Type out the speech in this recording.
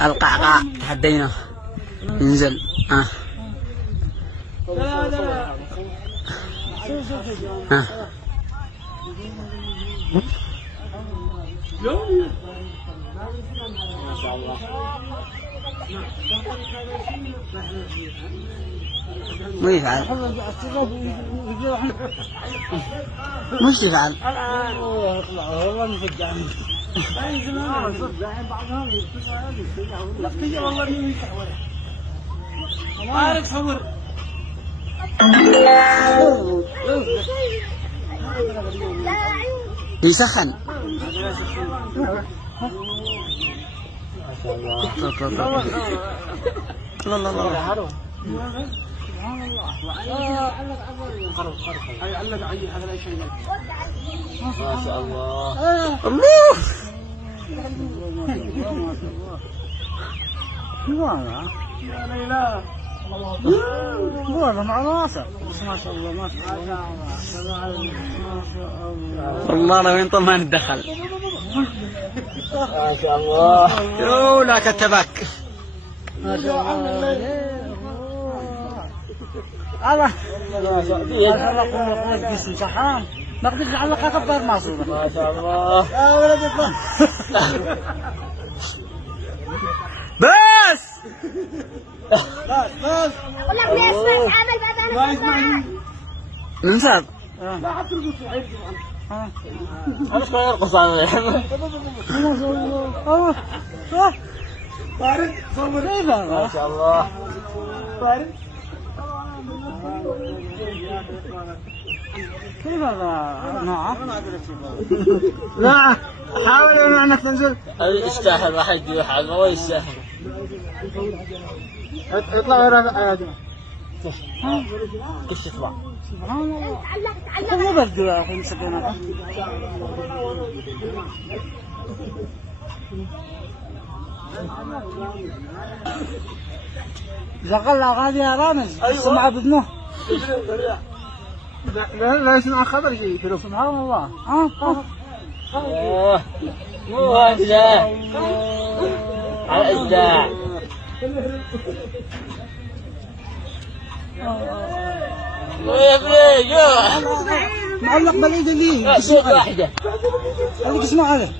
القعقاع تحدينا انزل ما شاء الله. مو يفعل مش يفعل والله مفجع والله مين يتحول عارف صور يسخن. ما شاء الله. لا لا لا سبحان الله. علق هذا اي شيء. ما شاء الله. الله يا ليلى والله مع راسه. ما شاء الله ما شاء الله والله لو ينطل ما ندخل. ما شاء الله. يولا كتبك ما شاء الله. الله الله جسم صحام ما قدرت تعلق اكبر ماسوره. ما شاء الله. يا ولد اطلع بس اقول لك ما يسمع عمل بعد انا ما يسمع ننسب. لا حتى ترقص عيب انا شوي ارقص على ما شاء الله. فارس صور ما شاء الله. فارس كيف هذا؟ نعم لا حاول انك تنزل. يستاهل واحد يحل ما هو يستاهل. اطلع ورا يا جماعه. كيف تطلع؟ تعلق مو برد يا اخي مسكينه. شغل اغاني يا رامز. اسمع بذنه. لا يسمع خبر شيء. سبحان الله. مو هذا على الابداع. يا ابني معلق باليد اللي صوت واحده. خليك اسمع هذا.